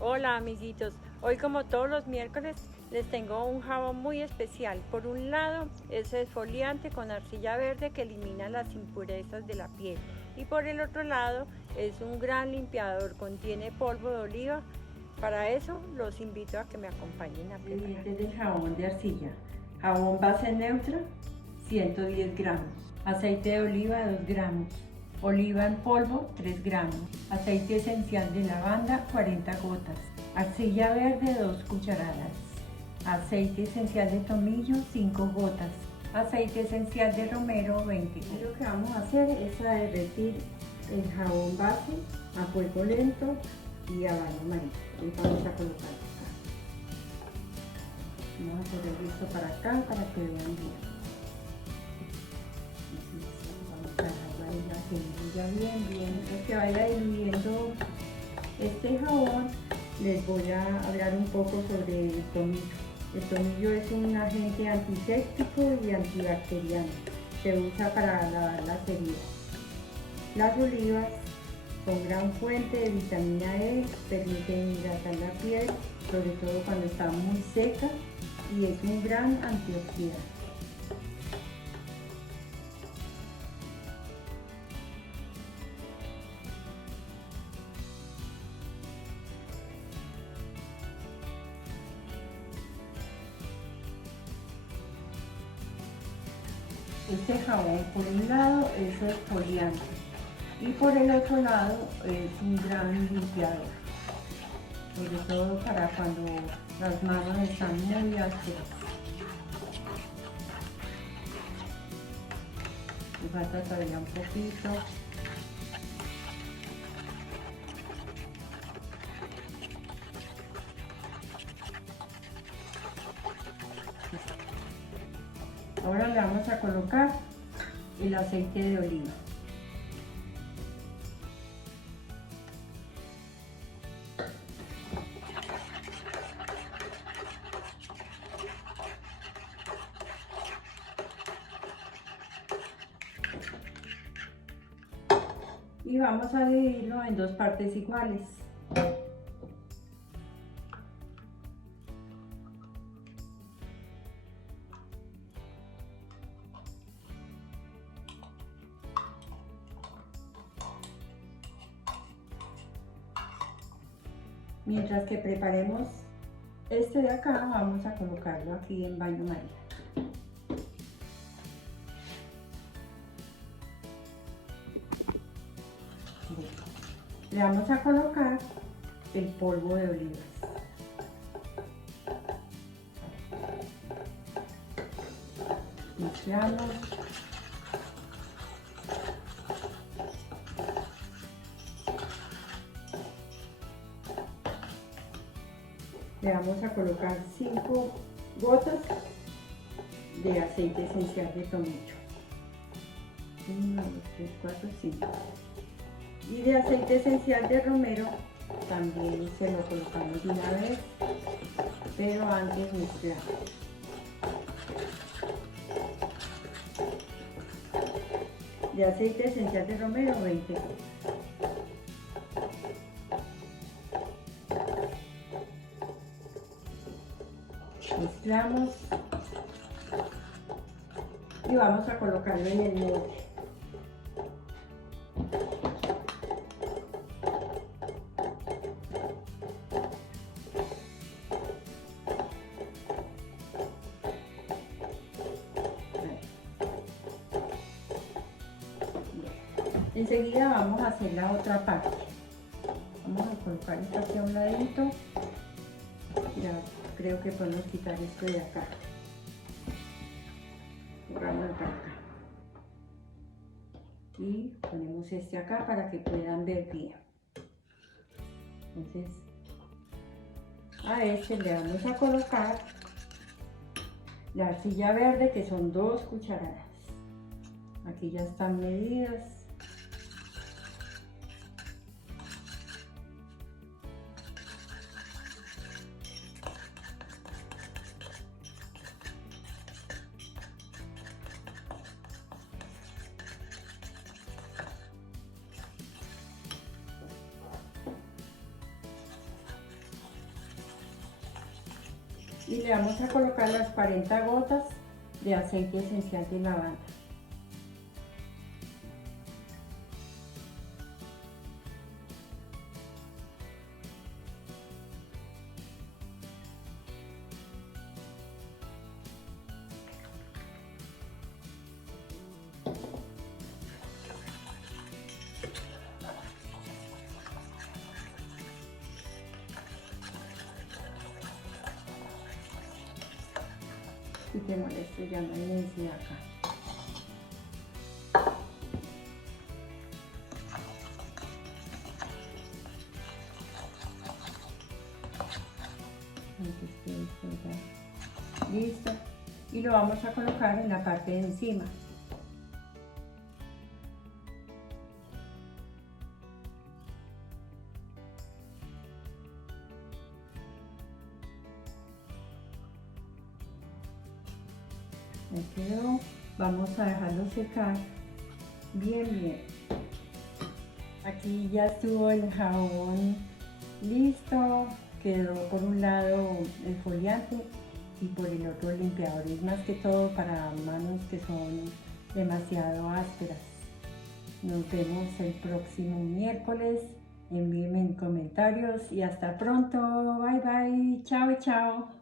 Hola amiguitos, hoy como todos los miércoles les tengo un jabón muy especial. Por un lado es exfoliante con arcilla verde que elimina las impurezas de la piel y por el otro lado es un gran limpiador, contiene polvo de oliva. Para eso los invito a que me acompañen a preparar. Ingredientes del jabón de arcilla: jabón base neutra 110 gramos, aceite de oliva 2 gramos, oliva en polvo 3 gramos, aceite esencial de lavanda 40 gotas, arcilla verde 2 cucharadas, aceite esencial de tomillo 5 gotas, aceite esencial de romero 20 gotas. Lo que vamos a hacer es a derretir el jabón base a fuego lento y a baño maría. Y vamos a colocar acá. Vamos a poner esto para acá para que vean bien. Vamos a dejarla que diluya bien. Lo que vaya diluyendo este jabón, les voy a hablar un poco sobre el tomillo. El tomillo es un agente antiséptico y antibacteriano. Se usa para lavar las heridas. Las olivas son gran fuente de vitamina E, permiten hidratar la piel, sobre todo cuando está muy seca, y es un gran antioxidante. Este jabón por un lado es exfoliante y por el otro lado es un gran limpiador, sobre todo para cuando las manos están muy ásperas. Me falta todavía un poquito. Ahora le vamos a colocar el aceite de oliva. Y vamos a dividirlo en dos partes iguales. Mientras que preparemos este de acá, vamos a colocarlo aquí en baño maría. Le vamos a colocar el polvo de olivas. Mezclamos. Le vamos a colocar 5 gotas de aceite esencial de tomillo. 1, 2, 3, 4, 5. Y de aceite esencial de romero también se lo colocamos de una vez, pero antes mezclamos. De aceite esencial de romero 20 gotas. Mezclamos y vamos a colocarlo en el molde. Enseguida vamos a hacer la otra parte. Vamos a colocar esto aquí a un ladito. Ya creo que podemos quitar esto de acá. Borramos para acá. Y ponemos este acá para que puedan ver bien. Entonces, a este le vamos a colocar la arcilla verde, que son 2 cucharadas. Aquí ya están medidas. y le vamos a colocar las 40 gotas de aceite esencial de lavanda. Quitemos esto, ya no hay necesidad acá. Listo, y lo vamos a colocar en la parte de encima. Me quedó. Vamos a dejarlo secar bien. Aquí ya estuvo el jabón listo, quedó por un lado el foliante y por el otro el limpiador. Es más que todo para manos que son demasiado ásperas. Nos vemos el próximo miércoles. Envíenme en comentarios y hasta pronto. Bye bye. Chao.